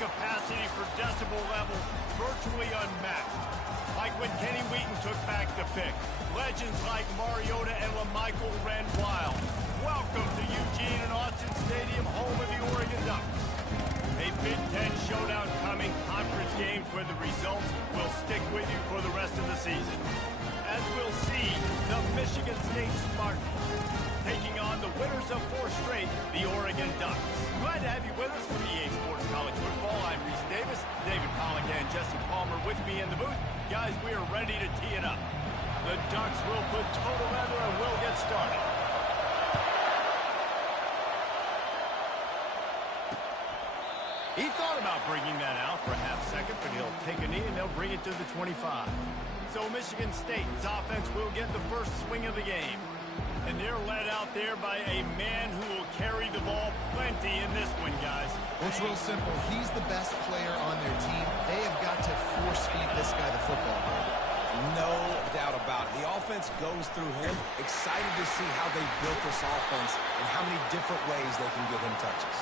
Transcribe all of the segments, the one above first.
capacity for decibel level virtually unmatched. Like when Kenny Wheaton took back the pick. Legends like Mariota and LaMichael ran wild. Welcome to Eugene and Austin Stadium, home of the Oregon Ducks. A Big Ten showdown coming, conference games where the results will stick with you for the rest of the season. As we'll see, the Michigan State Spartans taking on the winners of 4 straight, the Oregon Ducks. Glad to have you with us for EA Sports College Football. I'm Reese Davis, David Pollock and Jesse Palmer with me in the booth. Guys, we are ready to tee it up. The Ducks will put total leather and we'll get started. He thought about bringing that out for a half second, but he'll take a knee and they'll bring it to the 25. So Michigan State's offense will get the first swing of the game. And they're led out there by a man who will carry the ball plenty in this one, guys. Well, it's real simple. He's the best player on their team. They have got to force-feed this guy the football. No doubt about it. The offense goes through him. Excited to see how they built this offense and how many different ways they can give him touches.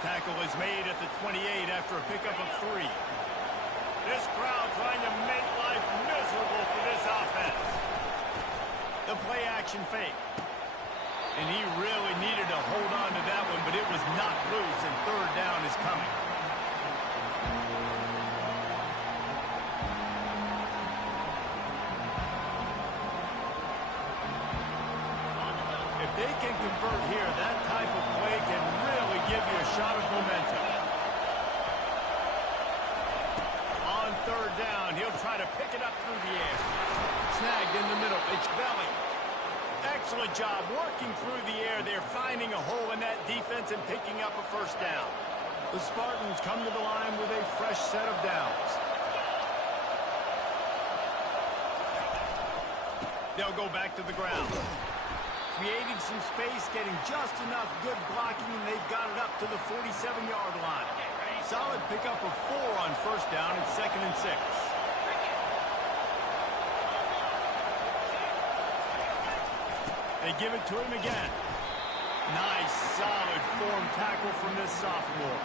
Tackle is made at the 28 after a pickup of 3. This crowd trying to make life miserable for this offense. The play action fake. And he really needed to hold on to that one, but it was not loose, and 3rd down is coming. If they can convert here, that type of play can really give you a shot of momentum. On 3rd down, he'll try to pick it up through the air. Snagged in the middle. It's Belly. Excellent job working through the air. They're finding a hole in that defense and picking up a 1st down. The Spartans come to the line with a fresh set of downs. They'll go back to the ground. Creating some space, getting just enough good blocking, and they've got it up to the 47-yard line. Solid pickup of 4 on 1st down and 2nd and 6. They give it to him again. Nice, solid form tackle from this sophomore.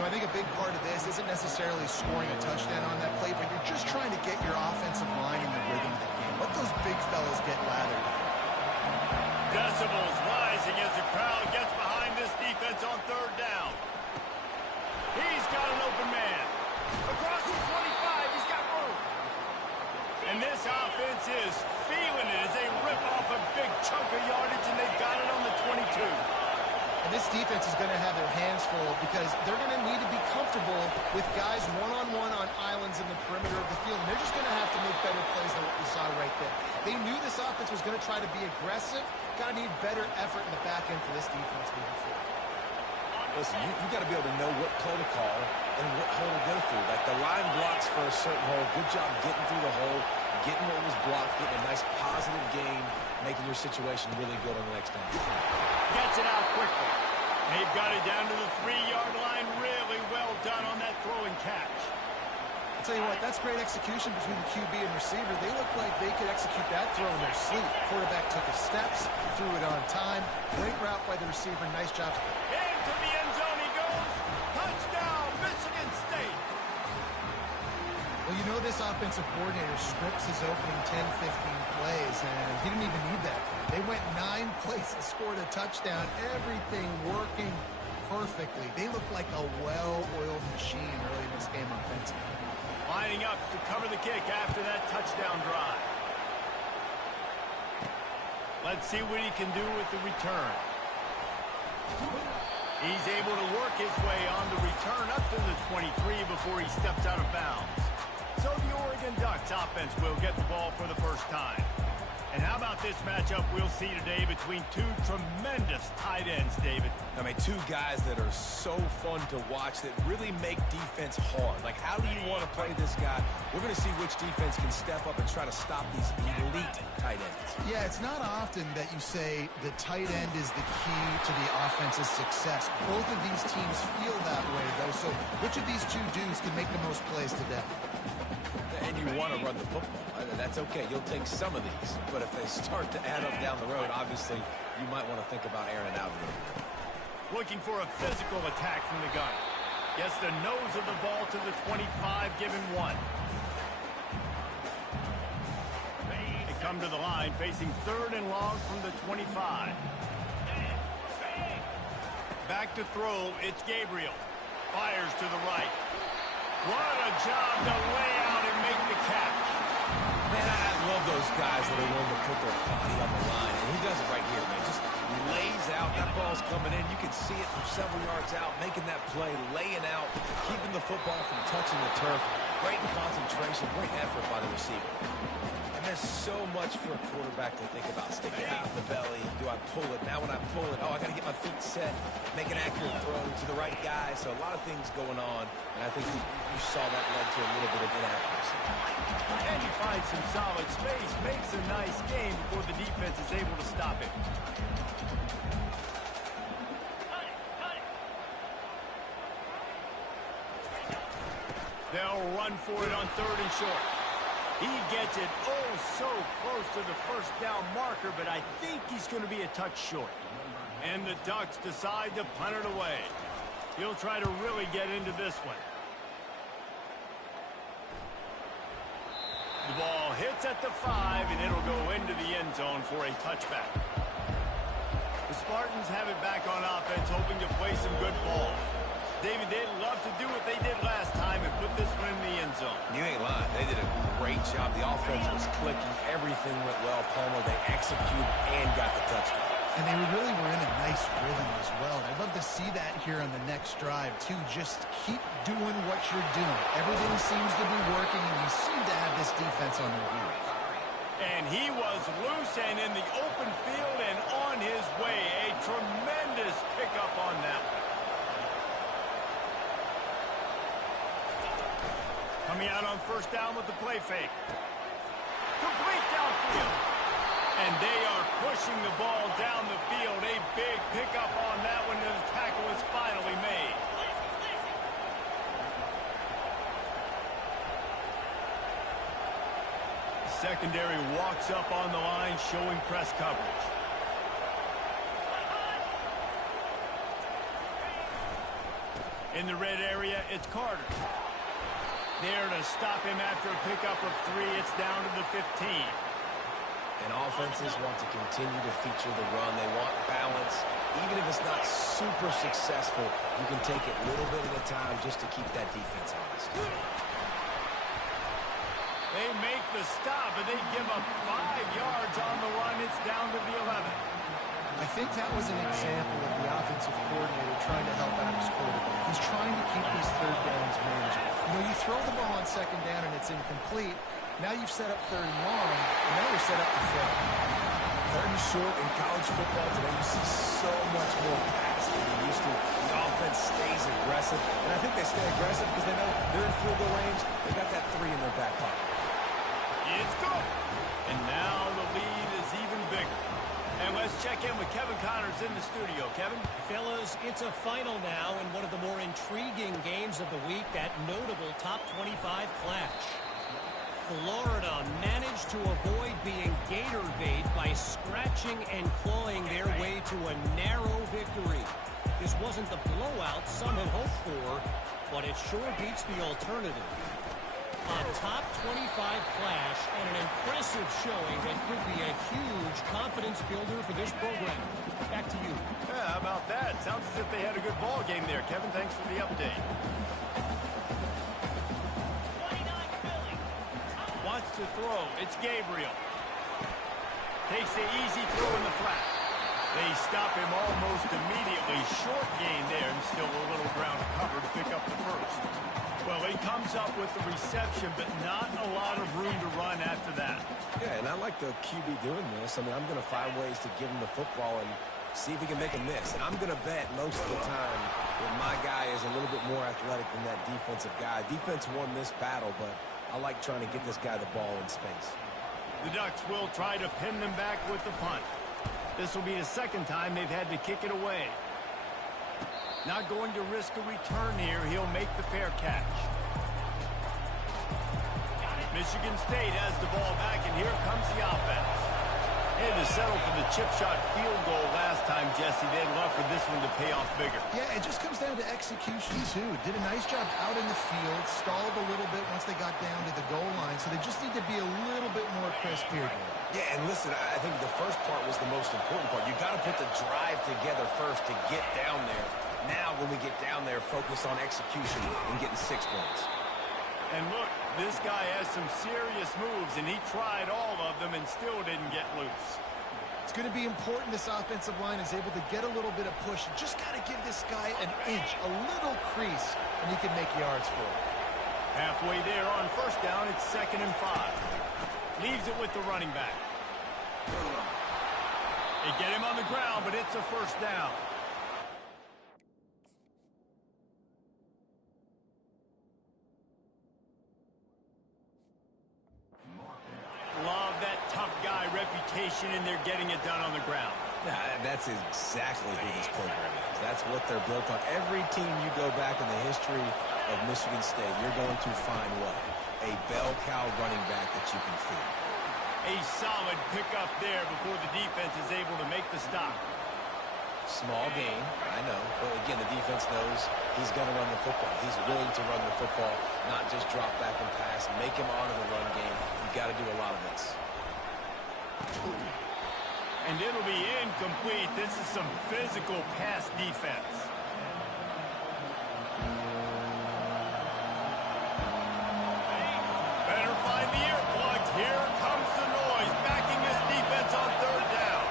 I think a big part of this isn't necessarily scoring a touchdown on that play, but you're just trying to get your offensive line in the rhythm of the game. Let those big fellas get lathered. Decibels rising as the crowd gets behind this defense on 3rd down. He's got an open man. Across the 25, he's got room. And this offense is feeling it as they rip off a big chunk of yardage, and they've got it on the 22. And this defense is going to have their hands full because they're going to need to be comfortable with guys one-on-one on islands in the perimeter of the field. And they're just going to have to make better plays than what we saw right there. They knew this offense was going to try to be aggressive. Got to need better effort in the back end for this defense moving forward. Listen, you got to be able to know what play to call and what hole to go through. Like the line blocks for a certain hole. Good job getting through the hole, getting what was blocked, getting a nice positive gain, making your situation really good on the next down. Gets it out quickly. They've got it down to the 3-yard line. Really well done on that throw and catch. I'll tell you what, that's great execution between the QB and receiver. They look like they could execute that throw in their sleep. Quarterback took his steps, threw it on time. Great route by the receiver. Nice job. Into the end zone he goes. Touchdown, Michigan State. Well, you know this offensive coordinator scripts his opening 10, 15 plays, and he didn't even need that. They went 9 plays and scored a touchdown. Everything working perfectly. They look like a well-oiled machine early in this game offensively. Lining up to cover the kick after that touchdown drive. Let's see what he can do with the return. He's able to work his way on the return up to the 23 before he steps out of bounds. So the Oregon Ducks offense will get the ball for the first time. And how about this matchup we'll see today between 2 tremendous tight ends, David? I mean, 2 guys that are so fun to watch that really make defense hard. Like, how do you want to play this guy? We're going to see which defense can step up and try to stop these elite tight ends. Yeah, it's not often that you say the tight end is the key to the offense's success. Both of these teams feel that way, though. So which of these 2 dudes can make the most plays today? And you want to run the football. That's okay. You'll take some of these. But if they start to add up down the road, obviously, you might want to think about airing it out a little bit. Looking for a physical attack from the gun. Gets the nose of the ball to the 25, given 1. They come to the line, facing 3rd and long from the 25. Back to throw, it's Gabriel. Fires to the right. What a job to lay out and make the catch. Man, I love those guys that are willing to put their body on the line. And he does it right here, man. Just lays out. That ball's coming in. You can see it from several yards out, making that play, laying out, keeping the football from touching the turf. Great concentration, great effort by the receiver. And there's so much for a quarterback to think about. Stick it out in the belly. Do I pull it? Now when I pull it, oh, I got to get my feet set, make an accurate throw to the right guy. So a lot of things going on. And I think you saw that led to a little bit of inaccuracy. And he finds some solid space, makes a nice game before the defense is able to stop him. They'll run for it on 3rd and short. He gets it oh so close to the first down marker, but I think he's going to be a touch short. And the Ducks decide to punt it away. He'll try to really get into this one. The ball hits at the 5, and it'll go into the end zone for a touchback. The Spartans have it back on offense, hoping to play some good ball. David, they'd love to do what they did last time and put this one in the end zone. You ain't lying. They did a great job. The offense was clicking. Everything went well. Palmer, they executed and got the touchdown. And they really were in a nice rhythm as well. And I'd love to see that here on the next drive, too. Just keep doing what you're doing. Everything seems to be working, and you seem to have this defense on their heels. And he was loose and in the open field and on his way. A tremendous pickup on that one. Coming out on 1st down with the play fake. Complete downfield. And they are pushing the ball down the field. A big pickup on that one, and the tackle is finally made. Secondary walks up on the line, showing press coverage. In the red area, it's Carter. There to stop him after a pickup of 3. It's down to the 15. And offenses want to continue to feature the run. They want balance. Even if it's not super successful, you can take it little bit at a time just to keep that defense honest. They make the stop, and they give up 5 yards on the run. It's down to the 11. I think that was an example of the offensive coordinator trying to help out his quarterback. He's trying to keep these 3rd downs manageable. You know, you throw the ball on 2nd down and it's incomplete. Now you've set up 3rd and long, and now you're set up to fail. 3rd and short in college football today, you see so much more pass than you used to. The offense stays aggressive, and I think they stay aggressive because they know they're in field goal range. They got that 3 in their back pocket. It's good. And now the lead is even bigger. And let's check in with Kevin Connors in the studio. Kevin? Fellas, it's a final now in one of the more intriguing games of the week, that notable top 25 clash. Florida managed to avoid being gator bait by scratching and clawing their way to a narrow victory. This wasn't the blowout some had hoped for, but it sure beats the alternative. A top 25 clash and an impressive showing that could be a huge confidence builder for this program. Back to you. Yeah, how about that? Sounds as if they had a good ball game there. Kevin, thanks for the update. Wants to throw. It's Gabriel. Takes the easy throw in the flat. They stop him almost immediately. Short gain there, and still a little ground to cover to pick up the first. Well, he comes up with the reception, but not a lot of room to run after that. Yeah, and I like the QB doing this. I mean, I'm going to find ways to give him the football and see if he can make a miss. And I'm going to bet most of the time that my guy is a little bit more athletic than that defensive guy. Defense won this battle, but I like trying to get this guy the ball in space. The Ducks will try to pin them back with the punt. This will be the 2nd time they've had to kick it away. Not going to risk a return here. He'll make the fair catch. Michigan State has the ball back, and here comes the offense. They had to settle for the chip shot field goal last time, Jesse. They'd love for this one to pay off bigger. Yeah, it just comes down to execution, too. Did a nice job out in the field, stalled a little bit once they got down to the goal line, so they just need to be a little bit more crisp here. Yeah, and listen, I think the first part was the most important part. You got to put the drive together first to get down there. Now, when we get down there, focus on execution and getting 6 points. And look, this guy has some serious moves, and he tried all of them and still didn't get loose. It's going to be important this offensive line is able to get a little bit of push. You just got to give this guy an inch, a little crease, and he can make yards for it. Halfway there on first down, it's 2nd and 5. Leaves it with the running back. They get him on the ground, but it's a first down. Love that tough guy reputation, and they're getting it done on the ground. Yeah, that's exactly who this program is. That's what they're built on. Every team you go back in the history of Michigan State, you're going to find what? A bell cow running back that you can feed. A solid pickup there before the defense is able to make the stop. Small gain, I know. But again, the defense knows he's going to run the football. He's willing to run the football, not just drop back and pass, make him honor the run game. You've got to do a lot of this. And it'll be incomplete. This is some physical pass defense. Better find the earplugs. Here comes the noise, backing this defense on 3rd down.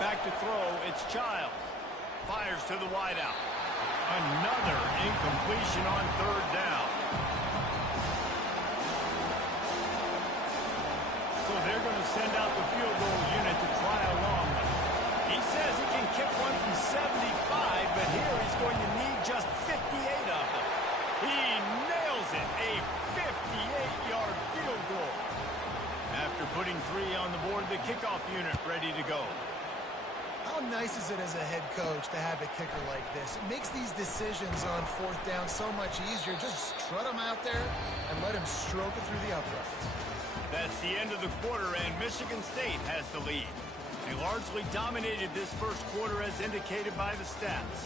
Back to throw, it's Childs. Fires to the wideout. Another incompletion on 3rd down. So they're going to send out the field goal unit to try a long one. He says he can kick one from 75, but here he's going to need just 58 of them. He nails it, a 58-yard field goal. After putting 3 on the board, the kickoff unit ready to go. How nice is it as a head coach to have a kicker like this? It makes these decisions on 4th down so much easier. Just strut him out there and let him stroke it through the uprights. That's the end of the quarter, and Michigan State has the lead. They largely dominated this first quarter as indicated by the stats.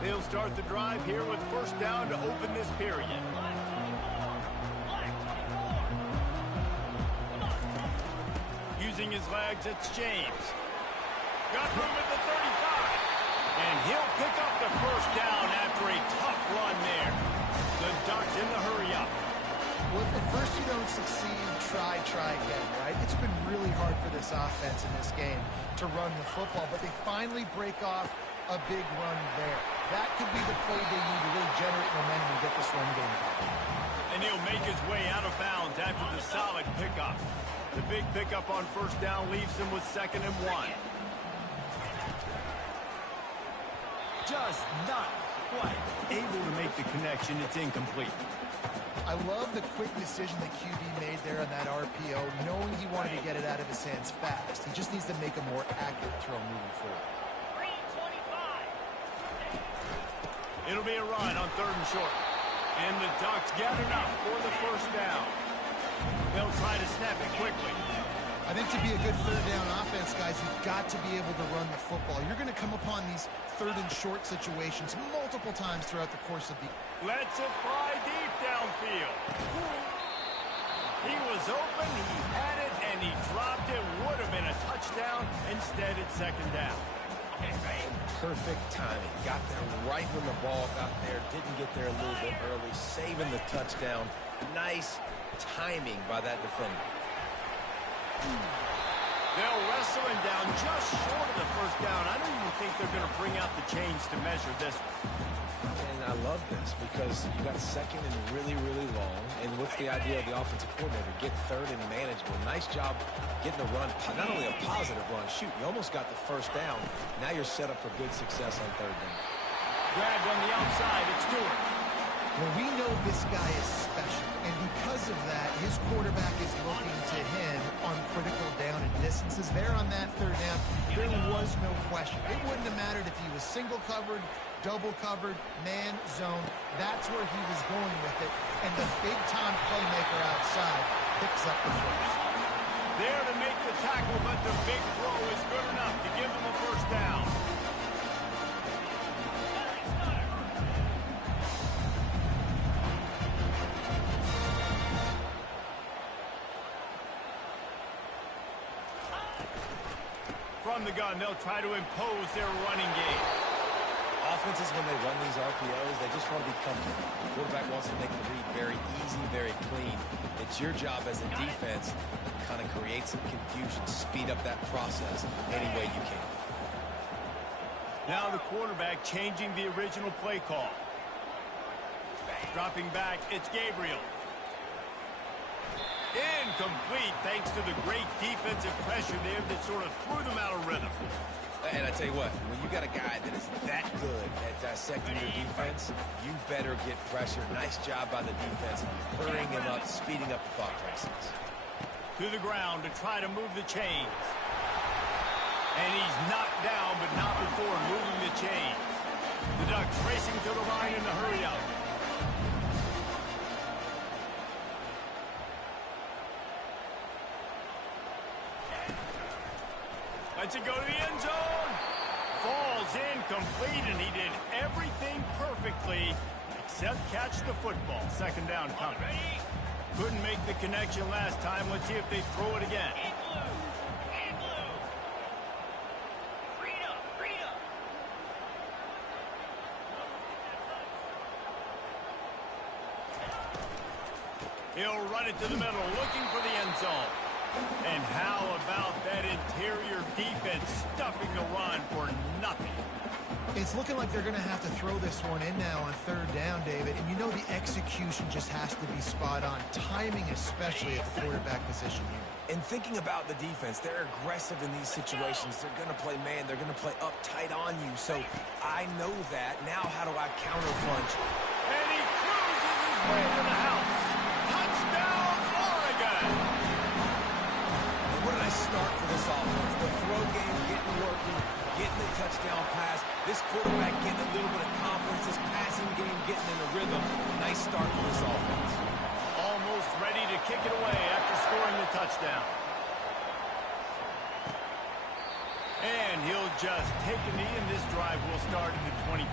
They'll start the drive here with first down to open this period. Using his legs, it's James. Got room at the 35. And he'll pick up the first down after a tough run there. The Ducks in the hurry-up. Well, if at first you don't succeed, try again, right? It's been really hard for this offense in this game to run the football, but they finally break off a big run there. That could be the play they need to really generate momentum and get this run game going. And he'll make his way out of bounds after the solid pickup. The big pickup on first down leaves him with 2nd and 1. Just not quite able to make the connection. It's incomplete. I love the quick decision that QB made there on that RPO, knowing he wanted to get it out of his hands fast. He just needs to make a more accurate throw moving forward. It'll be a run on 3rd and short. And the Ducks get enough for the first down. They'll try to snap it quickly. I think to be a good 3rd down offense, guys, you've got to be able to run the football. You're going to come upon these 3rd and short situations multiple times throughout the course of the... Lets it fly deep downfield. He was open, he had it, and he dropped it. Would have been a touchdown. Instead, it's 2nd down. Perfect timing. Got there right when the ball got there. Didn't get there a little bit early. Saving the touchdown. Nice timing by that defender. They'll wrestle him down just short of the first down. I don't even think they're going to bring out the chains to measure this one. And I love this because you got 2nd and really, really long. And what's the idea of the offensive coordinator? Get 3rd and manageable. Nice job getting the run. Not only a positive run. Shoot, you almost got the first down. Now you're set up for good success on 3rd down. Grabbed on the outside. It's Stewart. Well, we know this guy is special, and because of that, his quarterback is looking to him on critical down and distances. There on that 3rd down, there was no question. It wouldn't have mattered if he was single covered, double covered, man, zone. That's where he was going with it. And the big-time playmaker outside picks up the first. There to make the tackle, but the big throw is good enough to give them a first down. From the gun, they'll try to impose their running game. Offenses, when they run these RPOs, they just want to be comfortable. The quarterback wants to make the read very easy, very clean. It's your job as a defense to kind of create some confusion, speed up that process any way you can. Now the quarterback changing the original play call. Dropping back, it's Gabriel. Incomplete thanks to the great defensive pressure there that sort of threw them out of rhythm. And I tell you what, when you got a guy that is that good at dissecting your defense, you better get pressure. Nice job by the defense, hurrying him up, speeding up the thought process. To the ground to try to move the chains. And he's knocked down, but not before moving the chains. The Ducks racing to the line in the hurry up. Lets it go to the end zone. Falls incomplete, and he did everything perfectly except catch the football. Second down coming. Couldn't make the connection last time. Let's see if they throw it again. He'll run it to the middle, looking for the end zone. And how about that interior defense stuffing the run for nothing? It's looking like they're going to have to throw this one in now on third down, David. And you know the execution just has to be spot on. Timing especially at the quarterback position here. And thinking about the defense, they're aggressive in these situations. They're going to play man. They're going to play uptight on you. So I know that. Now how do I counter punch? And he cruises his way to the house. Touchdown, Oregon! And what did I start for this offense? The throw game getting working, getting the touchdown pass. This quarterback getting a little bit of confidence. This passing game getting in a rhythm. Nice start for this offense. Almost ready to kick it away after scoring the touchdown. And he'll just take a knee, and this drive will start at the 25.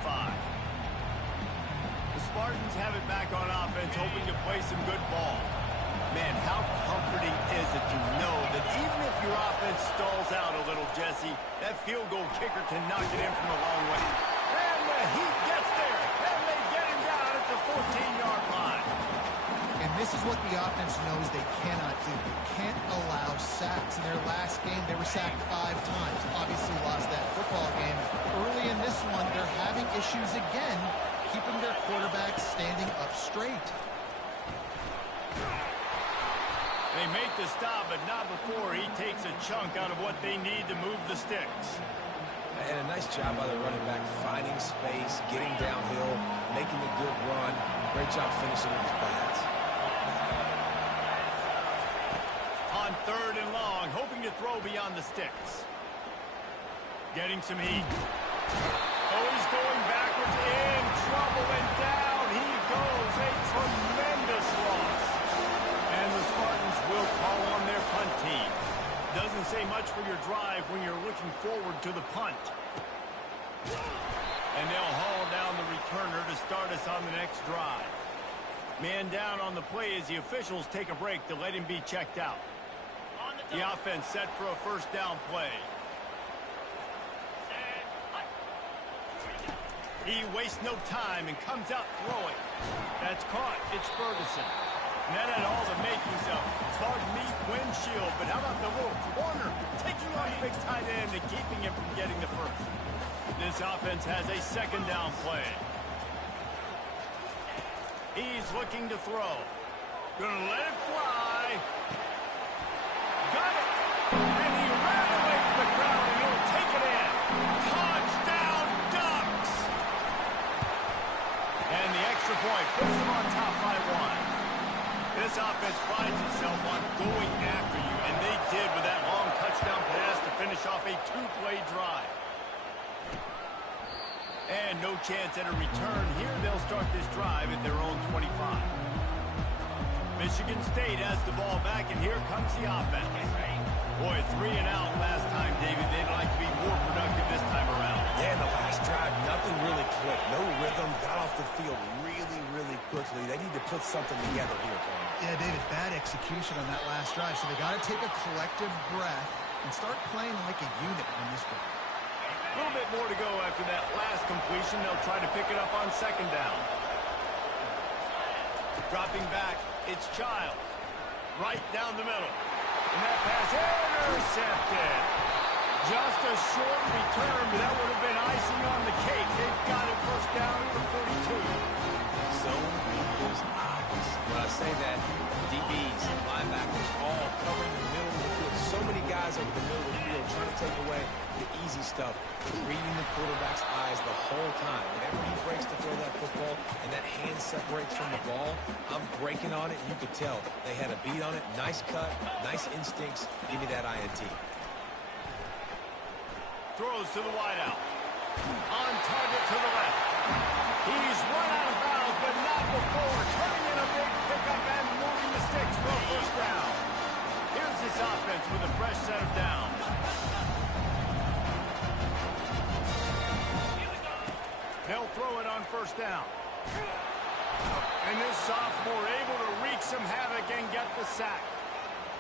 The Spartans have it back on offense, hoping to play some good ball. Man, how comforting is it to know that even if your offense stalls out a little, Jesse, that field goal kicker can knock it in from a long way. And the Heat gets there, and they get him down at the 14-yard line. And this is what the offense knows they cannot do. They can't allow sacks. In their last game, they were sacked 5 times. Obviously lost that football game. Early in this one, they're having issues again, keeping their quarterback standing up straight. They make the stop, but not before he takes a chunk out of what they need to move the sticks. And a nice job by the running back, finding space, getting downhill, making a good run. Great job finishing with his pads. On third and long, hoping to throw beyond the sticks. Getting some heat. Oh, he's going backwards, in trouble, and down he goes. A tremendous loss. And the Spartans will call on their punt team. Doesn't say much for your drive when you're looking forward to the punt. And they'll haul down the returner to start us on the next drive. Man down on the play as the officials take a break to let him be checked out. The offense set for a first down play. He wastes no time and comes out throwing. That's caught. It's Ferguson. And that had all the makings of, pardon me, windshield. But how about the little corner taking on the big tight end and keeping him from getting the first? This offense has a second down play. He's looking to throw. Gonna let it fly. Got it. And he ran away from the crowd, and he'll take it in. Touchdown, Ducks. And the extra point puts them on top by 1. This offense prides itself on going after you, and they did with that long touchdown pass to finish off a 2-play drive. And no chance at a return here. They'll start this drive at their own 25. Michigan State has the ball back, and here comes the offense. Boy, 3 and out last time, David. They'd like to be more productive this time around. Yeah, in the last drive, nothing really clicked. No rhythm. Got off the field really, really quickly. They need to put something together here, Paul. Yeah, David, bad execution on that last drive. So they got to take a collective breath and start playing like a unit on this one. A little bit more to go after that last completion. They'll try to pick it up on second down. Dropping back, it's Childs. Right down the middle. And that pass intercepted. Just a short return, but that would have been icing on the cake. They've got it first down for 42. Zone equals eyes. When I say that, DBs, linebackers, all covering the middle of the field. So many guys over the middle of the field trying to take away the easy stuff, reading the quarterback's eyes the whole time. Whenever he breaks to throw that football and that hand separates from the ball, I'm breaking on it, and you could tell they had a beat on it. Nice cut, nice instincts. Give me that INT. Throws to the wideout. On target to the left. He's run out of bounds, but not before. Turning in a big pickup and moving the sticks for a first down. Here's this offense with a fresh set of downs. They'll throw it on first down. And this sophomore able to wreak some havoc and get the sack.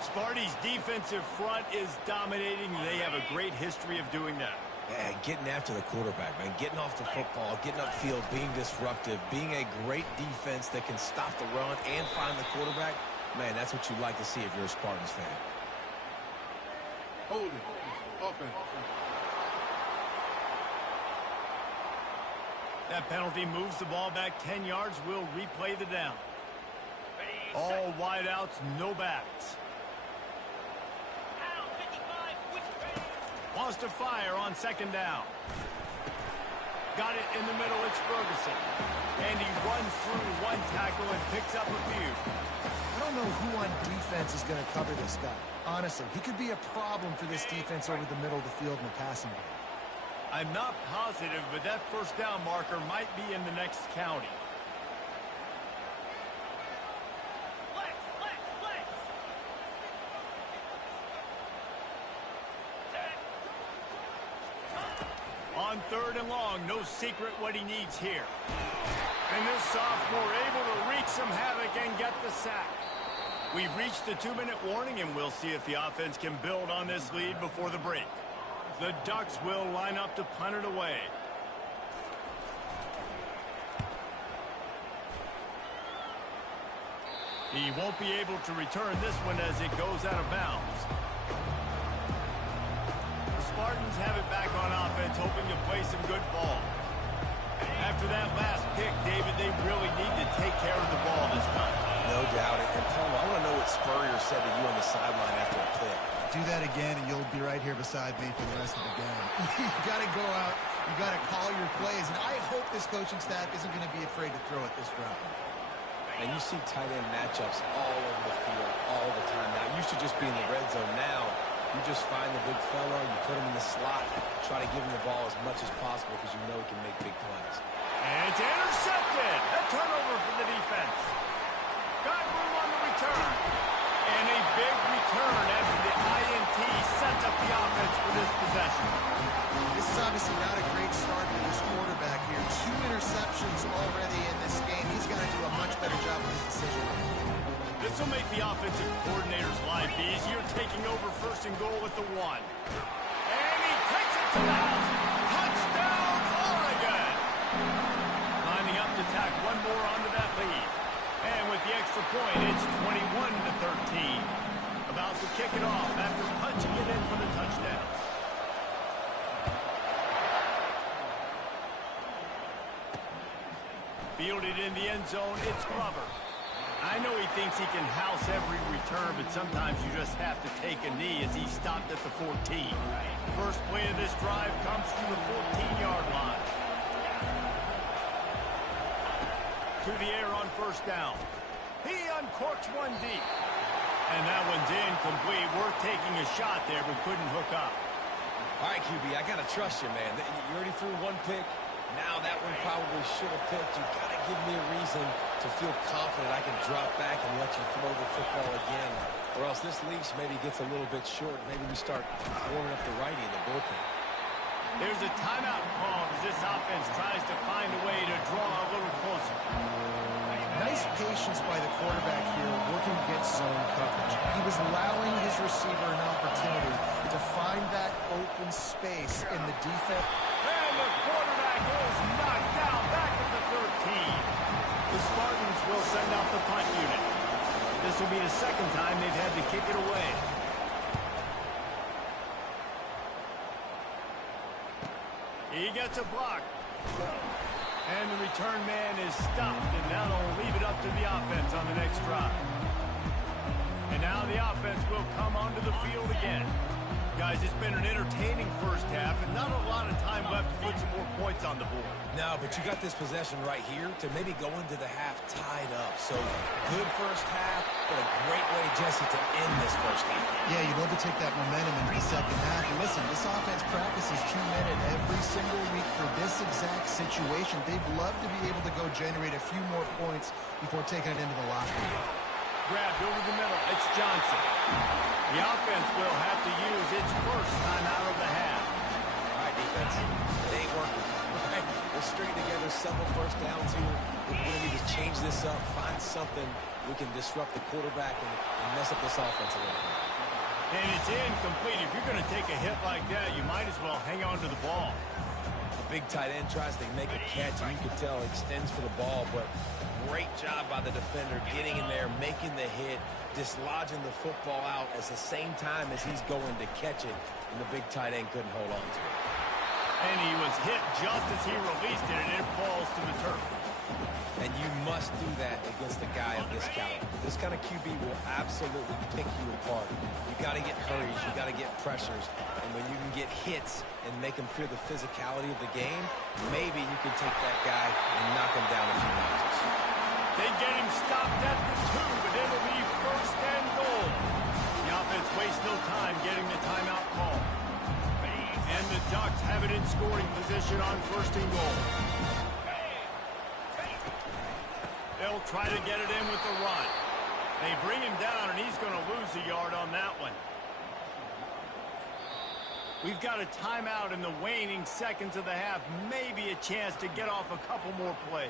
Sparty's defensive front is dominating. They have a great history of doing that. Yeah, getting after the quarterback, man. Getting off the football, getting upfield, being disruptive, being a great defense that can stop the run and find the quarterback. Man, that's what you'd like to see if you're a Spartans fan. Hold it. Offense. That penalty moves the ball back 10 yards. We'll replay the down. All wideouts, no backs. Wants to fire on second down. Got it in the middle, it's Ferguson. And he runs through one tackle and picks up a few. I don't know who on defense is going to cover this guy. Honestly, he could be a problem for this defense over the middle of the field in the passing game. I'm not positive, but that first down marker might be in the next county. On third and long, no secret what he needs here. And this sophomore able to wreak some havoc and get the sack. We've reached the 2-minute warning, and we'll see if the offense can build on this lead before the break. The Ducks will line up to punt it away. He won't be able to return this one as it goes out of bounds. The Spartans have it back on offense, hoping to play some good ball. After that last pick, David, they really need to take care of the ball this time. No doubt. And Paul, I want to know what Spurrier said to you on the sideline after a pick. Do that again, and you'll be right here beside me for the rest of the game. You got to go out. You got to call your plays, and I hope this coaching staff isn't going to be afraid to throw it this round. And you see tight end matchups all over the field all the time now. It used to just be in the red zone. Now you just find the big fella, you put him in the slot, try to give him the ball as much as possible because you know he can make big plays. And it's intercepted. A turnover for the defense. Got room on the return. And a big return after the INT sets up the offense for this possession. This is obviously not a great start for this quarterback here. 2 interceptions already in this game. He's got to do a much better job with his decision. This will make the offensive coordinator's life easier, taking over first and goal at the 1. And he takes it to the house. Touchdown, Oregon! Lining up to tack one more onto that lead. And with the extra point, it's 21-13. About to kick it off after punching it in for the touchdown. Fielded in the end zone, it's Glover. I know he thinks he can house every return, but sometimes you just have to take a knee as he stopped at the 14. First play of this drive comes from the 14-yard line. To the air on first down. He uncorks one deep. And that one's incomplete. We're taking a shot there, but couldn't hook up. All right, QB, I got to trust you, man. You already threw one pick. Now that one probably should have picked. You got to give me a reason to feel confident I can drop back and let you throw the football again. Or else this leash maybe gets a little bit short. Maybe we start warming up the righty in the bullpen. There's a timeout called as this offense tries to find a way to draw a little closer. Nice patience by the quarterback here working against zone coverage. He was allowing his receiver an opportunity to find that open space in the defense. And the quarterback is knocked down back at the 13. The Spartans will send out the punt unit. This will be the second time they've had to kick it away. He gets a block. And the return man is stopped, and now they'll leave it up to the offense on the next drive. And now the offense will come onto the field again. Guys, it's been an entertaining first half, and not a lot of time left to put some more points on the board. No, but you got this possession right here to maybe go into the half tied up. So good first half, but a great way, Jesse, to end this first half. Yeah, you'd love to take that momentum into the second half. And listen, this offense practices 2-minute every single week for this exact situation. They'd love to be able to go generate a few more points before taking it into the locker room. Grabbed over the middle. It's Johnson. The offense will have to use its first time out of the half. All right, defense. It ain't working. Right? We're stringing together several first downs here. We're going to need to change this up, find something we can disrupt the quarterback and mess up this offense a little bit. And it's incomplete. If you're going to take a hit like that, you might as well hang on to the ball. The big tight end tries to make a catch, and you can tell he extends for the ball, but great job by the defender getting in there, making the hit, dislodging the football out at the same time as he's going to catch it, and the big tight end couldn't hold on to it. And he was hit just as he released it, and it falls to the turf. And you must do that against a guy of this caliber. This kind of QB will absolutely pick you apart. You got to get hurries, you got to get pressures, and when you can get hits and make him feel the physicality of the game, maybe you can take that guy and knock him down a few notches. They get him stopped at the 2, but it'll be first and goal. The offense wastes no time getting the timeout call. And the Ducks have it in scoring position on first and goal. They'll try to get it in with the run. They bring him down, and he's going to lose a yard on that one. We've got a timeout in the waning seconds of the half. Maybe a chance to get off a couple more plays.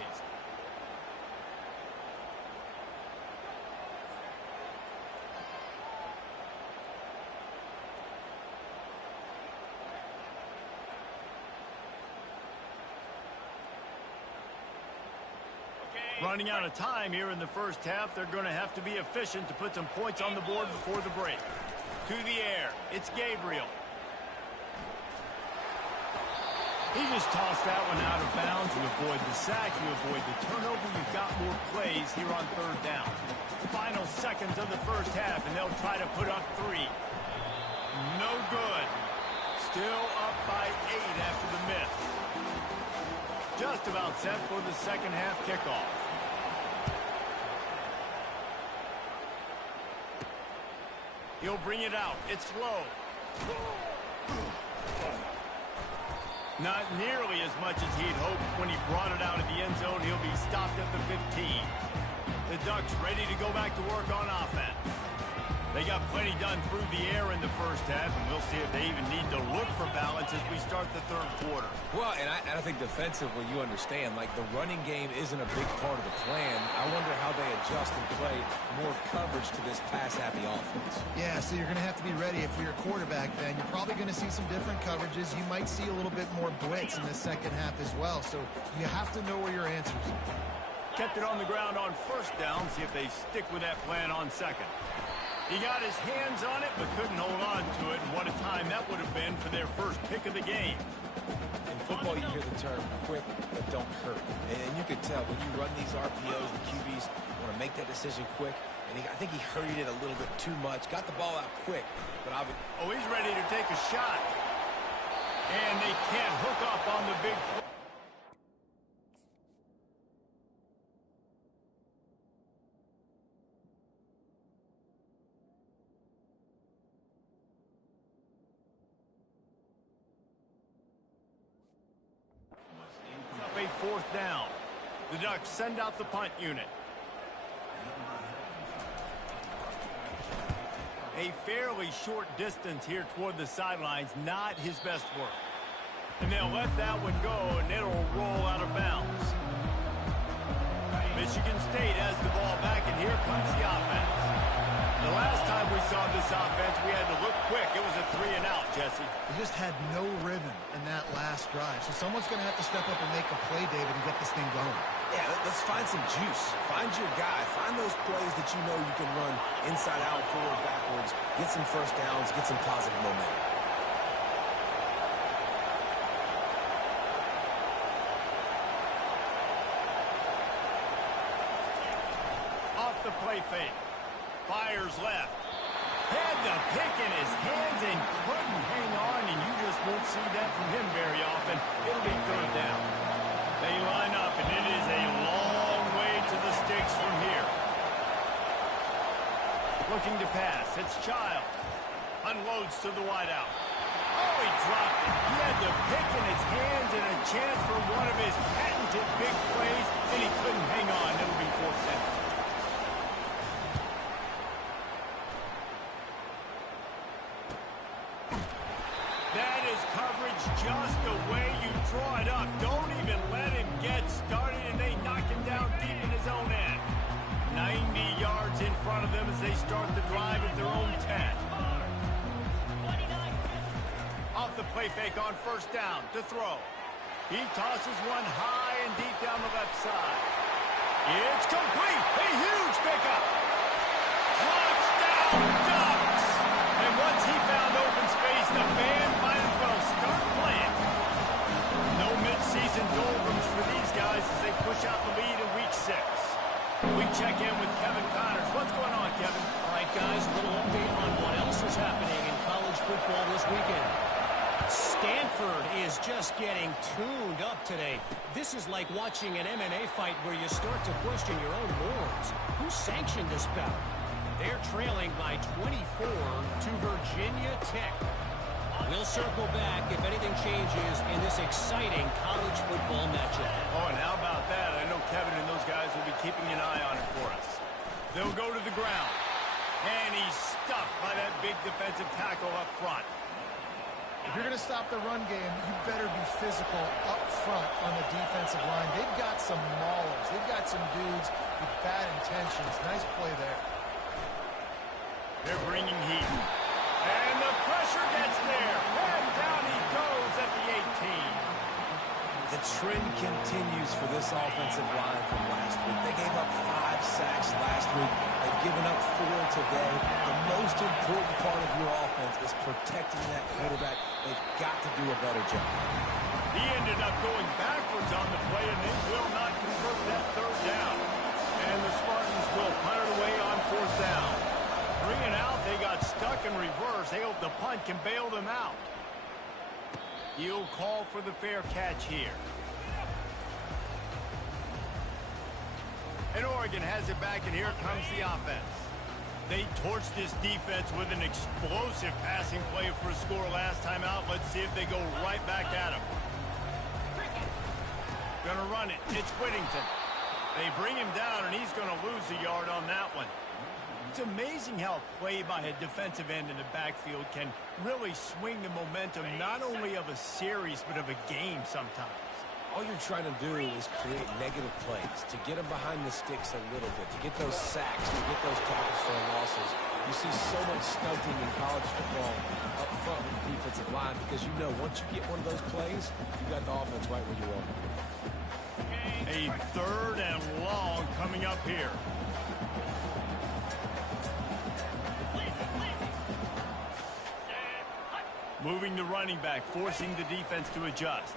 Running out of time here in the first half. They're going to have to be efficient to put some points on the board before the break. To the air. It's Gabriel. He just tossed that one out of bounds. You avoid the sack. You avoid the turnover. You've got more plays here on third down. Final seconds of the first half, and they'll try to put up 3. No good. Still up by 8 after the miss. Just about set for the second half kickoff. He'll bring it out. It's low. Not nearly as much as he'd hoped when he brought it out of the end zone. He'll be stopped at the 15. The Ducks ready to go back to work on offense. They got plenty done through the air in the first half, and we'll see if they even need to look for balance as we start the third quarter. Well, and I think defensively, you understand, like the running game isn't a big part of the plan. I wonder how they adjust and play more coverage to this pass-happy offense. Yeah, so you're going to have to be ready if you're a quarterback then. You're probably going to see some different coverages. You might see a little bit more blitz in the second half as well, so you have to know where your answers are. Kept it on the ground on first down. See if they stick with that plan on second. He got his hands on it, but couldn't hold on to it. And what a time that would have been for their first pick of the game. In football, you hear the term quick, but don't hurt. And you can tell when you run these RPOs, the QBs want to make that decision quick. And I think he hurried it a little bit too much. Got the ball out quick, but obviously... Oh, he's ready to take a shot. And they can't hook up on the big play. 4th down. The Ducks send out the punt unit. A fairly short distance here toward the sidelines, not his best work. And they'll let that one go, and it'll roll out of bounds. Michigan State has the ball back, and here comes the offense. The last time we saw this offense, we had to look quick. It was a 3-and-out, Jesse. They just had no rhythm in that last drive. So someone's going to have to step up and make a play, David, and get this thing going. Yeah, let's find some juice. Find your guy. Find those plays that you know you can run inside out, forward, backwards. Get some first downs. Get some positive momentum. Off the play fake. Fires left. Had the pick in his hands and couldn't hang on, and you just won't see that from him very often. It'll be 3rd down. They line up, and it is a long way to the sticks from here. Looking to pass. It's Child. Unloads to the wideout. Oh, he dropped it. He had the pick in his hands and a chance for one of his patented big plays, and he couldn't hang on. It'll be 4th down. That is coverage just the way you draw it up. Don't even let him get started, and they knock him down deep in his own end. 90 yards in front of them as they start the drive at their own 10. Off the play fake on 1st down to throw. He tosses one high and deep down the left side. It's complete. A huge pickup. Touchdown, Ducks! And once he found open space, the band might as well start playing. No mid-season doldrums for these guys as they push out the lead in Week 6. We check in with Kevin Connors. What's going on, Kevin? All right, guys, a little update on what else is happening in college football this weekend. Stanford is just getting tuned up today. This is like watching an MMA fight where you start to question your own morals. Who sanctioned this bout? They're trailing by 24 to Virginia Tech. We'll circle back if anything changes in this exciting college football matchup. Oh, and how about that? I know Kevin and those guys will be keeping an eye on it for us. They'll go to the ground. And he's stuffed by that big defensive tackle up front. If you're going to stop the run game, you better be physical up front on the defensive line. They've got some maulers. They've got some dudes with bad intentions. Nice play there. They're bringing heat. And the pressure gets there. And down he goes at the 18. The trend continues for this offensive line from last week. They gave up 5 sacks last week. They've given up 4 today. The most important part of your offense is protecting that quarterback. They've got to do a better job. He ended up going backwards on the play, and they will not convert that 3rd down. And the Spartans will punt it away on 4th down. 3-and-out, they got stuck in reverse. They hope the punt can bail them out. He'll call for the fair catch here. And Oregon has it back, and here comes the offense. They torched this defense with an explosive passing play for a score last time out. Let's see if they go right back at him. Gonna run it. It's Whittington. They bring him down, and he's gonna lose a yard on that one. It's amazing how a play by a defensive end in the backfield can really swing the momentum not only of a series but of a game sometimes. All you're trying to do is create negative plays, to get them behind the sticks a little bit, to get those sacks, to get those tackles for losses. You see so much stunting in college football up front with the defensive line because you know once you get one of those plays, you got the offense right where you want it. A 3rd and long coming up here. Moving the running back, forcing the defense to adjust.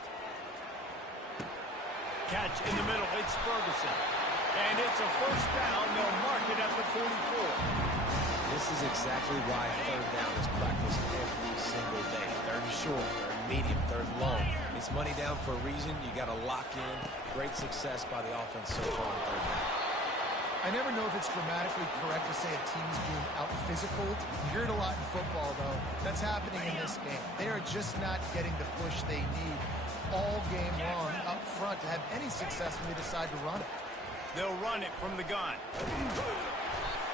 Catch in the middle, it's Ferguson. And it's a 1st down, they'll mark it at the 44. This is exactly why 3rd down is practiced every single day. 3rd and short, 3rd medium, 3rd long. It's money down for a reason. You got to lock in. Great success by the offense so far on 3rd down. I never know if it's grammatically correct to say a team's being out-physicaled. You hear it a lot in football, though. That's happening in this game. They are just not getting the push they need all game long up front. not to have any success when they decide to run it. They'll run it from the gun.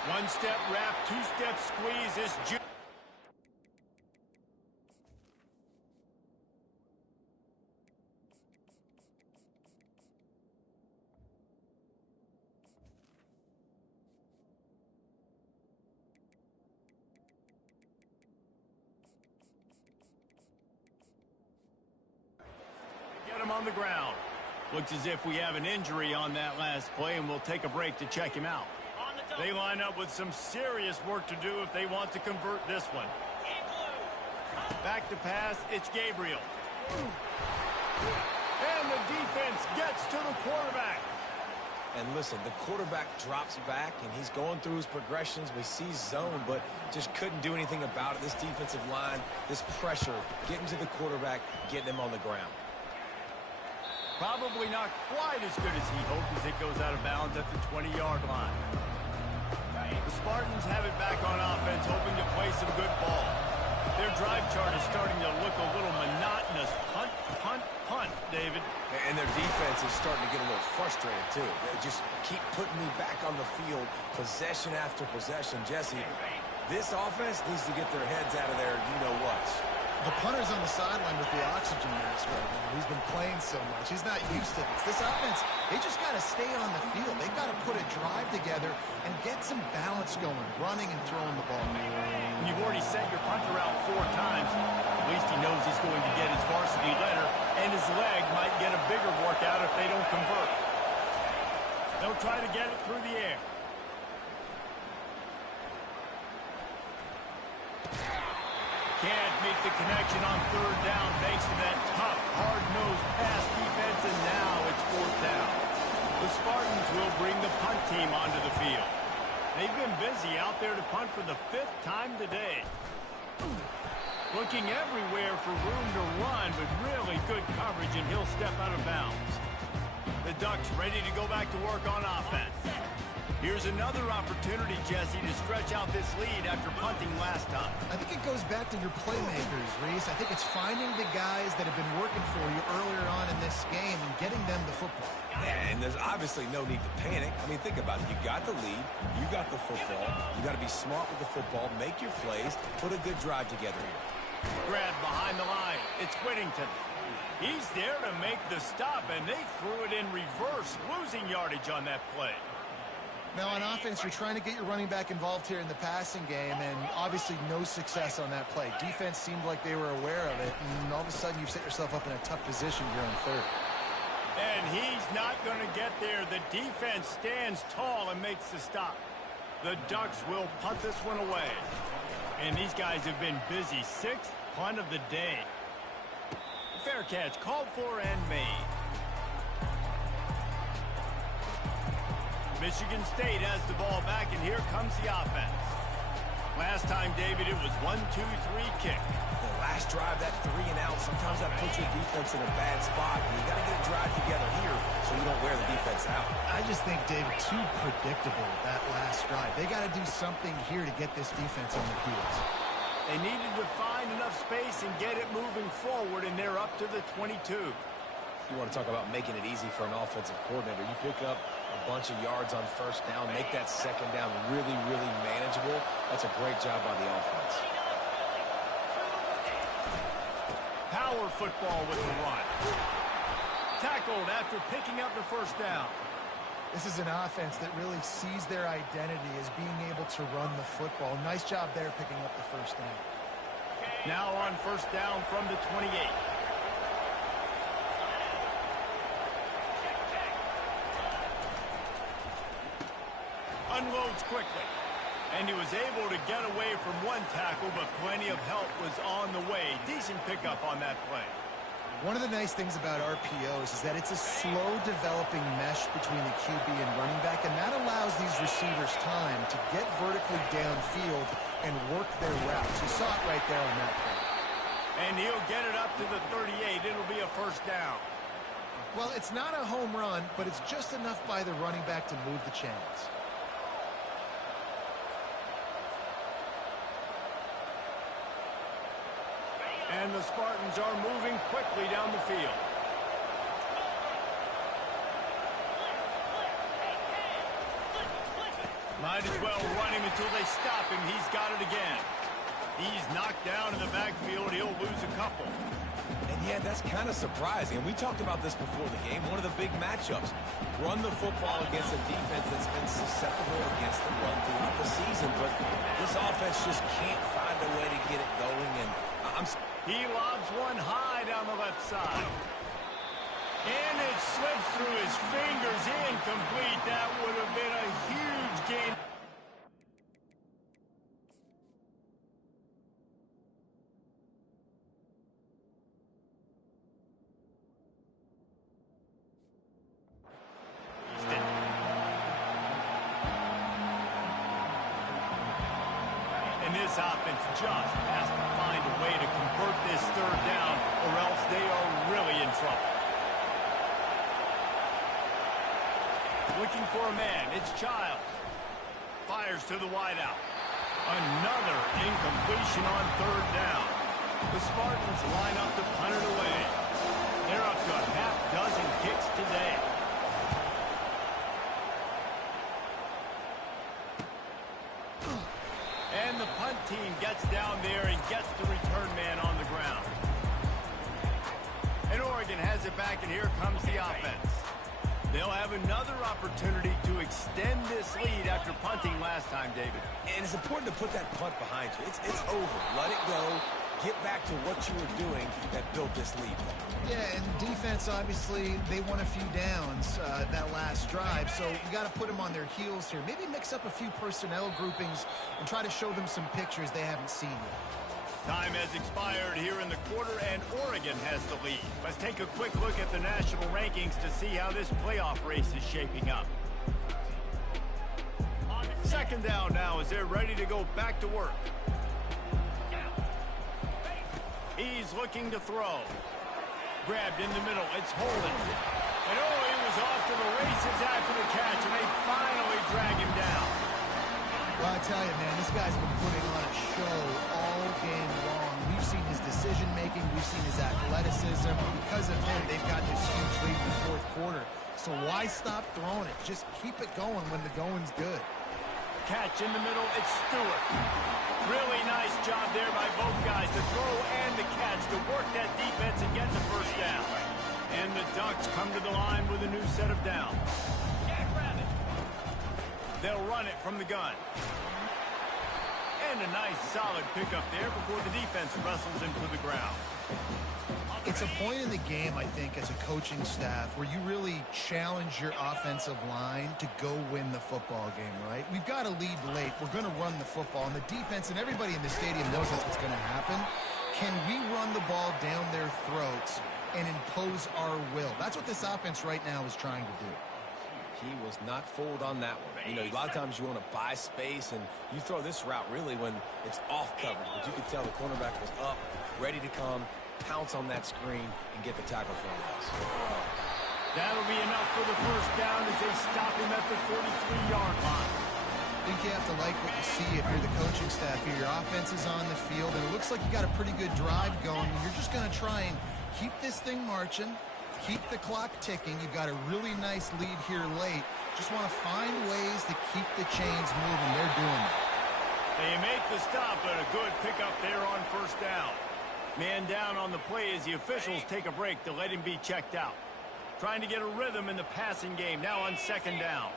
One-step wrap, two-step squeeze. This get him on the ground. Looks as if we have an injury on that last play, and we'll take a break to check him out. They line up with some serious work to do if they want to convert this one. Back to pass, it's Gabriel. And the defense gets to the quarterback. And listen, the quarterback drops back, and he's going through his progressions. We see zone, but just couldn't do anything about it. This defensive line, this pressure, getting to the quarterback, getting him on the ground. Probably not quite as good as he hoped as it goes out of bounds at the 20-yard line. The Spartans have it back on offense, hoping to play some good ball. Their drive chart is starting to look a little monotonous. Punt, punt, punt, David. And their defense is starting to get a little frustrated, too. They just keep putting me back on the field, possession after possession. Jesse, this offense needs to get their heads out of there, you-know-what. The punter's on the sideline with the oxygen mask right now. He's been playing so much. He's not used to this. This offense, they just got to stay on the field. They've got to put a drive together and get some balance going, running and throwing the ball. And you've already sent your punter out 4 times. At least he knows he's going to get his varsity letter, and his leg might get a bigger workout if they don't convert. They'll try to get it through the air. Can't make the connection on 3rd down thanks to that tough, hard-nosed pass defense, and now it's 4th down. The Spartans will bring the punt team onto the field. They've been busy out there to punt for the 5th time today. Looking everywhere for room to run, but really good coverage, and he'll step out of bounds. The Ducks ready to go back to work on offense. Here's another opportunity, Jesse, to stretch out this lead after punting last time. I think it goes back to your playmakers, Reese. I think it's finding the guys that have been working for you earlier on in this game and getting them the football. And there's obviously no need to panic. I mean, think about it. You got the lead. You got the football. You got to be smart with the football. Make your plays. Put a good drive together here. Grab behind the line. It's Whittington. He's there to make the stop, and they threw it in reverse, losing yardage on that play. Now, on offense, you're trying to get your running back involved here in the passing game, and obviously no success on that play. Defense seemed like they were aware of it, and all of a sudden you've set yourself up in a tough position here on 3rd. And he's not going to get there. The defense stands tall and makes the stop. The Ducks will punt this one away. And these guys have been busy. 6th punt of the day. Fair catch called for and made. Michigan State has the ball back, and here comes the offense. Last time, David, it was 1-2-3 kick. The last drive, that 3 and out, sometimes that puts your defense in a bad spot. And you got to get a drive together here so you don't wear the defense out. I just think, David, too predictable, that last drive. They got to do something here to get this defense on their heels. They needed to find enough space and get it moving forward, and they're up to the 22. You want to talk about making it easy for an offensive coordinator. You pick up a bunch of yards on 1st down, make that 2nd down really, really manageable. That's a great job by the offense. Power football with the run. Tackled after picking up the 1st down. This is an offense that really sees their identity as being able to run the football. Nice job there picking up the 1st down. Now on 1st down from the 28. Unloads quickly. And he was able to get away from one tackle, but plenty of help was on the way. Decent pickup on that play. One of the nice things about RPOs is that it's a slow-developing mesh between the QB and running back, and that allows these receivers time to get vertically downfield and work their routes. You saw it right there on that play. And he'll get it up to the 38. It'll be a 1st down. Well, it's not a home run, but it's just enough by the running back to move the chains. And the Spartans are moving quickly down the field. Might as well run him until they stop him. He's got it again. He's knocked down in the backfield. He'll lose a couple. And yeah, that's kind of surprising. And we talked about this before the game. One of the big matchups. Run the football against a defense that's been susceptible against the run throughout the season. But this offense just can't find a way to get it going. And he lobs one high down the left side. And it slips through his fingers. Incomplete. That would have been a huge gain. And this offense just has to find a way to convert this third down, or else they are really in trouble. Looking for a man. It's Childs. Fires to the wideout. Another incompletion on third down. The Spartans line up to punt it away. They're up to a half dozen kicks today. And the punt team gets down there and gets the return man on the ground. And Oregon has it back, and here comes the offense. They'll have another opportunity to extend this lead after punting last time, David. And it's important to put that punt behind you. It's over. Let it go. Get back to what you were doing that built this lead. Yeah, and defense, obviously, they won a few downs that last drive, so you got to put them on their heels here. Maybe mix up a few personnel groupings and try to show them some pictures they haven't seen yet. Time has expired here in the quarter, and Oregon has the lead. Let's take a quick look at the national rankings to see how this playoff race is shaping up. Second down now as they're ready to go back to work. He's looking to throw. Grabbed in the middle. It's Holden. And oh, he was off to the races after the catch, and they finally drag him down. Well, I tell you, man, this guy's been putting on a show all game long. We've seen his decision-making. We've seen his athleticism. Because of him, they've got this huge lead in the fourth quarter. So why stop throwing it? Just keep it going when the going's good. Catch in the middle. It's Stewart. Really nice job there by both guys to throw and the catch to work that defense and get the first down. And the Ducks come to the line with a new set of downs. They'll run it from the gun. And a nice solid pickup there before the defense wrestles him to the ground. It's a point in the game, I think, as a coaching staff where you really challenge your offensive line to go win the football game, right? We've got to lead late. We're going to run the football, and the defense and everybody in the stadium knows that's what's going to happen. Can we run the ball down their throats and impose our will? That's what this offense right now is trying to do. He was not fooled on that one. You know, a lot of times you want to buy space, and you throw this route really when it's off coverage. But you could tell the cornerback was up, ready to come, pounce on that screen, and get the tackle for a loss. That'll be enough for the first down as they stop him at the 43-yard line. I think you have to like what you see if you're the coaching staff here. Your offense is on the field, and it looks like you got a pretty good drive going. You're just going to try and keep this thing marching, keep the clock ticking. You've got a really nice lead here late. Just want to find ways to keep the chains moving. They're doing it. They make the stop, but a good pickup there on first down. Man down on the play as the officials take a break to let him be checked out. Trying to get a rhythm in the passing game now on second down.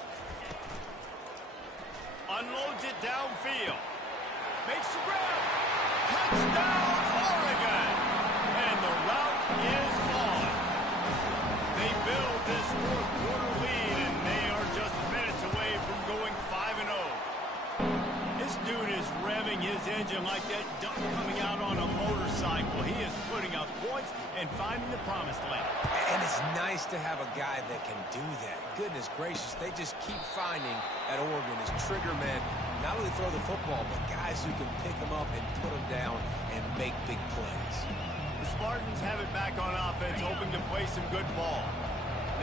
Unloads it downfield. Makes the grab. Touchdown, Oregon! And the route is on. They build this fourth quarter lead, and they are just minutes away from going 5-0. This dude is revving his engine like that duck coming out on a motorcycle. He is putting up points and finding the promised land. And it's nice to have a guy that can do that. Goodness gracious, they just keep finding at Oregon is trigger men. Not only throw the football, but guys who can pick them up and put them down and make big plays. The Spartans have it back on offense, hoping to play some good ball.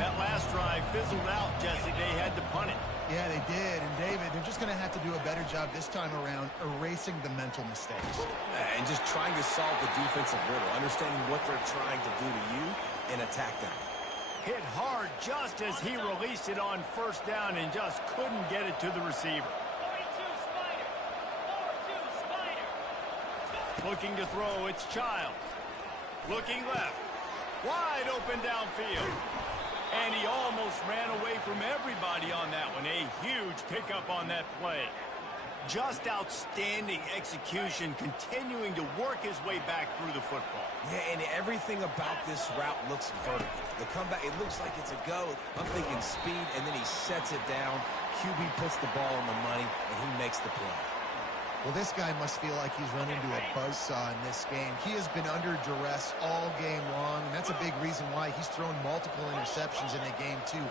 That last drive fizzled out, Jesse. They had to punt it. Yeah, they did. And, David, they're just going to have to do a better job this time around erasing the mental mistakes. And just trying to solve the defensive riddle, understanding what they're trying to do to you and attack them. Hit hard just as he released it on first down and just couldn't get it to the receiver. Looking to throw, it's Childs. Looking left. Wide open downfield. And he almost ran away from everybody on that one. A huge pickup on that play. Just outstanding execution, continuing to work his way back through the football. Yeah, and everything about this route looks vertical. The comeback, it looks like it's a go. I'm thinking speed, and then he sets it down. QB puts the ball on the money, and he makes the play. Well, this guy must feel like he's run into a buzzsaw in this game. He has been under duress all game long, and that's a big reason why he's thrown multiple interceptions in the game, too.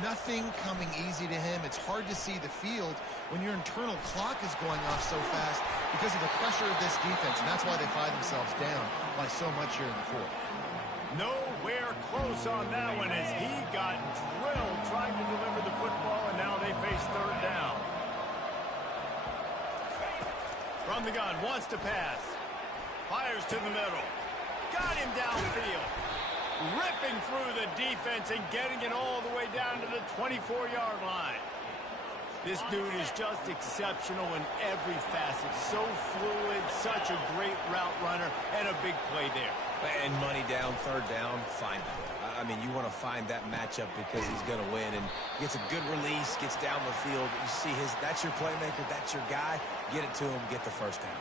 Nothing coming easy to him. It's hard to see the field when your internal clock is going off so fast because of the pressure of this defense, and that's why they find themselves down by so much here in the fourth. Nowhere close on that one as he got drilled trying to deliver the football, and now they face third down. From the gun, wants to pass. Fires to the middle. Got him downfield. Ripping through the defense and getting it all the way down to the 24-yard line. This dude is just exceptional in every facet. So fluid, such a great route runner, and a big play there. And money down, third down, find him. I mean, you want to find that matchup because he's going to win, and gets a good release, gets down the field. You see that's your playmaker, that's your guy. Get it to him, get the first down.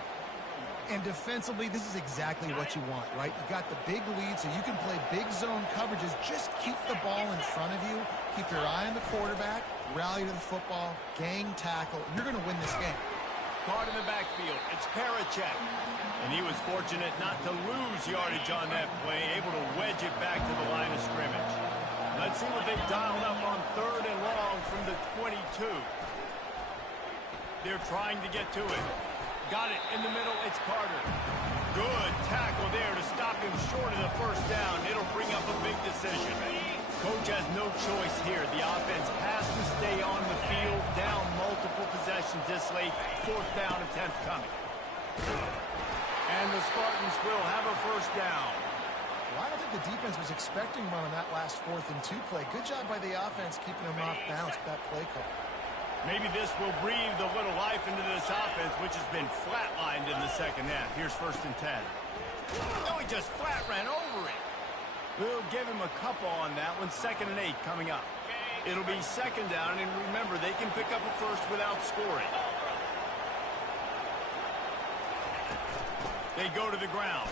And defensively, this is exactly what you want, right? You got the big lead, so you can play big zone coverages. Just keep the ball in front of you. Keep your eye on the quarterback, rally to the football, gang tackle. You're going to win this game. Caught in the backfield. It's Parachek. And he was fortunate not to lose yardage on that play, able to wedge it back to the line of scrimmage. Let's see what they've dialed up on third and long from the 22. They're trying to get to it. Got it in the middle. It's Carter. Good tackle there to stop him short of the first down. It'll bring up a big decision. Coach has no choice here. The offense has to stay on the field, down multiple possessions this late. Fourth down attempt coming. And the Spartans will have a first down. Well, I don't think the defense was expecting one on that last 4th and 2 play. Good job by the offense keeping them off balance with that play call. Maybe this will breathe a little life into this offense, which has been flatlined in the second half. Here's 1st and 10. Oh, he just flat ran over it. We'll give him a couple on that one. 2nd and 8 coming up. It'll be 2nd down, and remember, they can pick up a first without scoring. They go to the ground.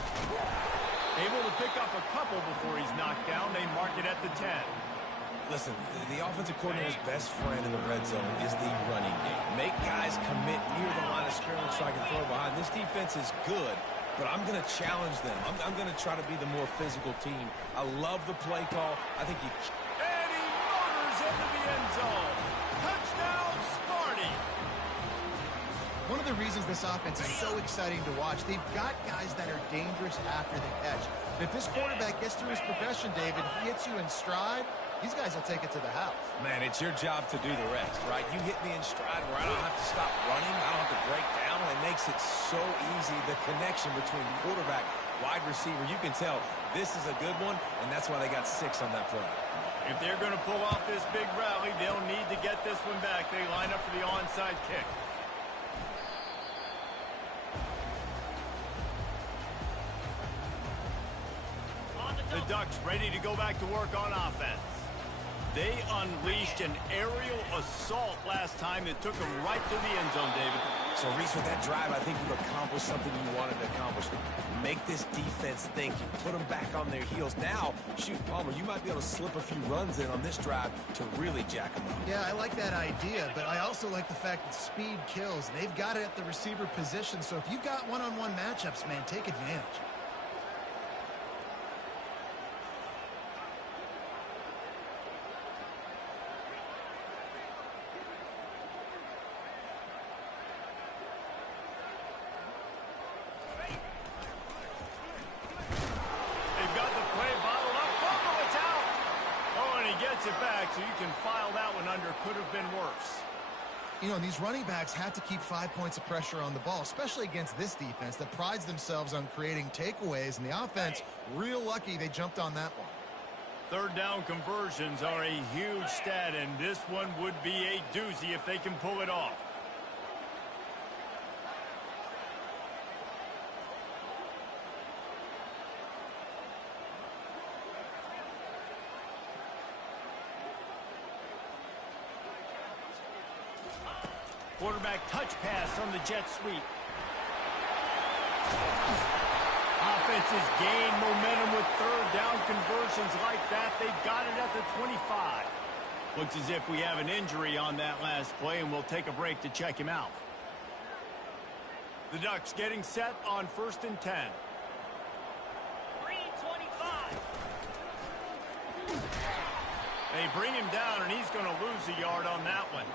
Able to pick up a couple before he's knocked down. They mark it at the 10. Listen, the offensive coordinator's best friend in the red zone is the running game. Make guys commit near the line of scrimmage so I can throw behind. This defense is good, but I'm going to challenge them. I'm going to try to be the more physical team. I love the play call. I think you... And he motors into the end zone. Touchdown, Sparty. One of the reasons this offense is so exciting to watch, they've got guys that are dangerous after the catch. If this quarterback gets through his progression, David, he hits you in stride, these guys will take it to the house. Man, it's your job to do the rest, right? You hit me in stride where I don't have to stop running. I don't have to break down. It makes it so easy. The connection between quarterback, wide receiver, you can tell this is a good one, and that's why they got 6 on that play. If they're going to pull off this big rally, they'll need to get this one back. They line up for the onside kick. The Ducks ready to go back to work on offense. They unleashed an aerial assault last time that took them right to the end zone, David. So, Reese, with that drive, I think you've accomplished something you wanted to accomplish. Make this defense think. You put them back on their heels. Now, shoot, Palmer, you might be able to slip a few runs in on this drive to really jack them up. Yeah, I like that idea, but I also like the fact that speed kills. They've got it at the receiver position, so if you've got one-on-one matchups, man, take advantage. It back so you can file that one under. Could have been worse. You know, these running backs have to keep 5 points of pressure on the ball, especially against this defense that prides themselves on creating takeaways, and the offense, real lucky they jumped on that one. Third down conversions are a huge stat, and this one would be a doozy if they can pull it off. Quarterback touch pass on the jet sweep. Offenses gain momentum with third down conversions like that. They've got it at the 25. Looks as if we have an injury on that last play, and we'll take a break to check him out. The Ducks getting set on 1st and 10. 3:25. They bring him down, and he's going to lose a yard on that one.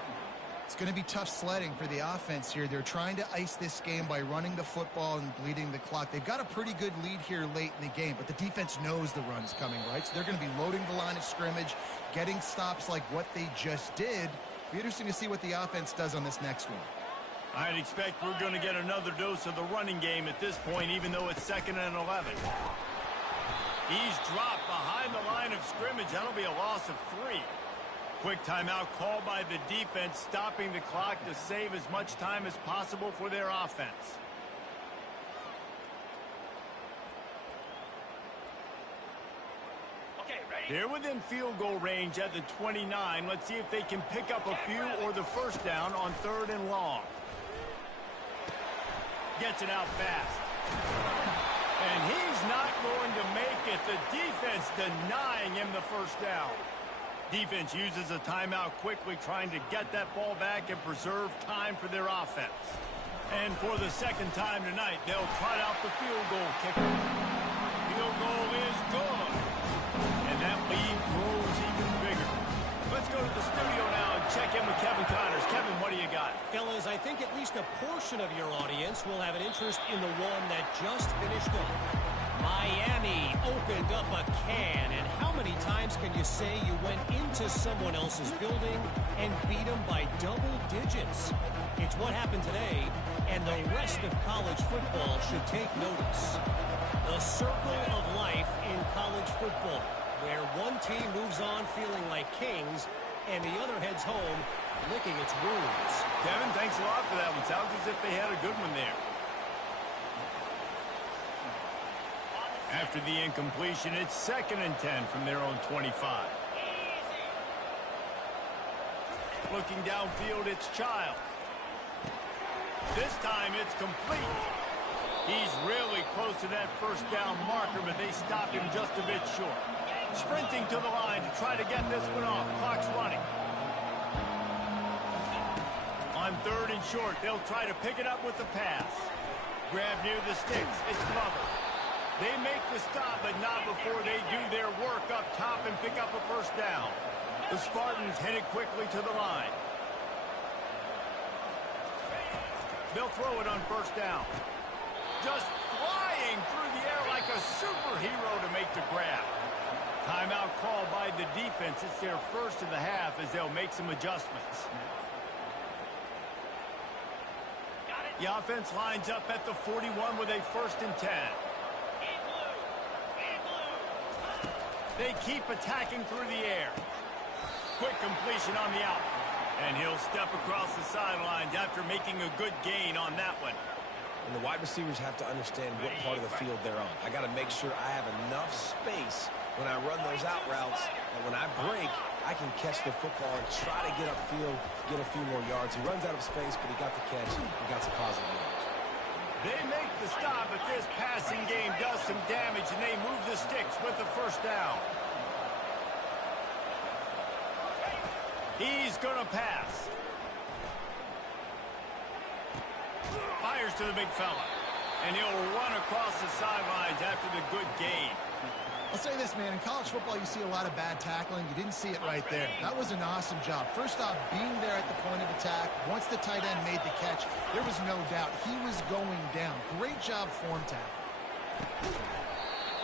It's going to be tough sledding for the offense here. They're trying to ice this game by running the football and bleeding the clock. They've got a pretty good lead here late in the game, but the defense knows the run's coming, right? So they're going to be loading the line of scrimmage, getting stops like what they just did. Be interesting to see what the offense does on this next one. I'd expect we're going to get another dose of the running game at this point, even though it's 2nd and 11. He's dropped behind the line of scrimmage. That'll be a loss of 3. Quick timeout called by the defense, stopping the clock to save as much time as possible for their offense. Okay, ready? They're within field goal range at the 29. Let's see if they can pick up a few or the first down on 3rd and long. Gets it out fast. And he's not going to make it. The defense denying him the first down. Defense uses a timeout quickly, trying to get that ball back and preserve time for their offense. And for the 2nd time tonight, they'll trot out the field goal kicker. Field goal is good. And that lead grows even bigger. Let's go to the studio now and check in with Kevin Connors. Kevin, what do you got? Fellas, I think at least a portion of your audience will have an interest in the one that just finished up. Miami opened up a can, and how many times can you say you went into someone else's building and beat them by double digits? It's what happened today, and the rest of college football should take notice. The circle of life in college football, where one team moves on feeling like kings, and the other heads home licking its wounds. Kevin, thanks a lot for that one. Sounds as if they had a good one there. After the incompletion, it's 2nd and 10 from their own 25. Looking downfield, it's Childs. This time it's complete. He's really close to that first down marker, but they stop him just a bit short. Sprinting to the line to try to get this one off. Clock's running. On 3rd and short, they'll try to pick it up with the pass. Grab near the sticks. It's Glover. They make the stop, but not before they do their work up top and pick up a first down. The Spartans headed quickly to the line. They'll throw it on 1st down. Just flying through the air like a superhero to make the grab. Timeout called by the defense. It's their first of the half as they'll make some adjustments. The offense lines up at the 41 with a 1st and 10. They keep attacking through the air. Quick completion on the out. And he'll step across the sidelines after making a good gain on that one. And the wide receivers have to understand what part of the field they're on. I got to make sure I have enough space when I run those out routes, and when I break, I can catch the football and try to get upfield, get a few more yards. He runs out of space, but he got the catch and got some positive yards. They make the stop, but this passing game does some damage, and they move the sticks with the first down. He's going to pass. Fires to the big fella. And he'll run across the sidelines after the good gain. I'll say this, man. In college football, you see a lot of bad tackling. You didn't see it right there. That was an awesome job. First off, being there at the point of attack. Once the tight end made the catch, there was no doubt he was going down. Great job form tackle.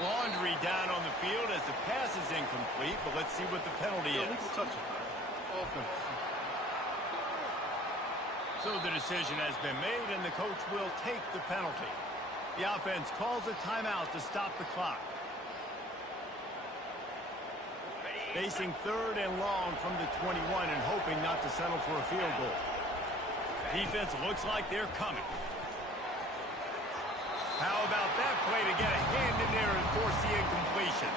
Laundry down on the field as the pass is incomplete, but let's see what the penalty is. So the decision has been made, and the coach will take the penalty. The offense calls a timeout to stop the clock. Facing 3rd and long from the 21 and hoping not to settle for a field goal. Defense looks like they're coming. How about that play to get a hand in there and force the incompletion?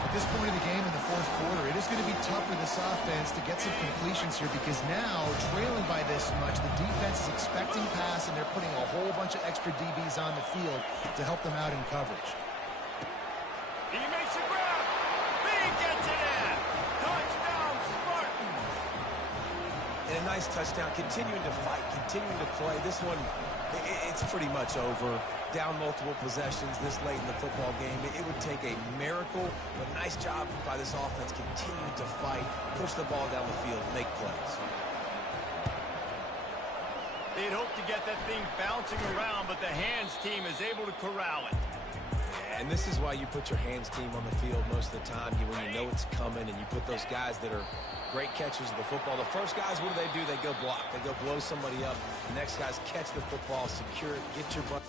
At this point of the game in the fourth quarter, it is going to be tough for this offense to get some completions here because now, trailing by this much, the defense is expecting pass, and they're putting a whole bunch of extra DBs on the field to help them out in coverage. He makes a grab. He gets it in. Touchdown, Spartans. And a nice touchdown, continuing to fight, continuing to play. This one, it's pretty much over. Down multiple possessions this late in the football game. It would take a miracle, but nice job by this offense continuing to fight, push the ball down the field, make plays. They'd hope to get that thing bouncing around, but the hands team is able to corral it. Yeah, and this is why you put your hands team on the field most of the time, when you know it's coming, and you put those guys that are great catchers of the football. The first guys, what do? They go block. They go blow somebody up. The next guys catch the football, secure it, get your butt.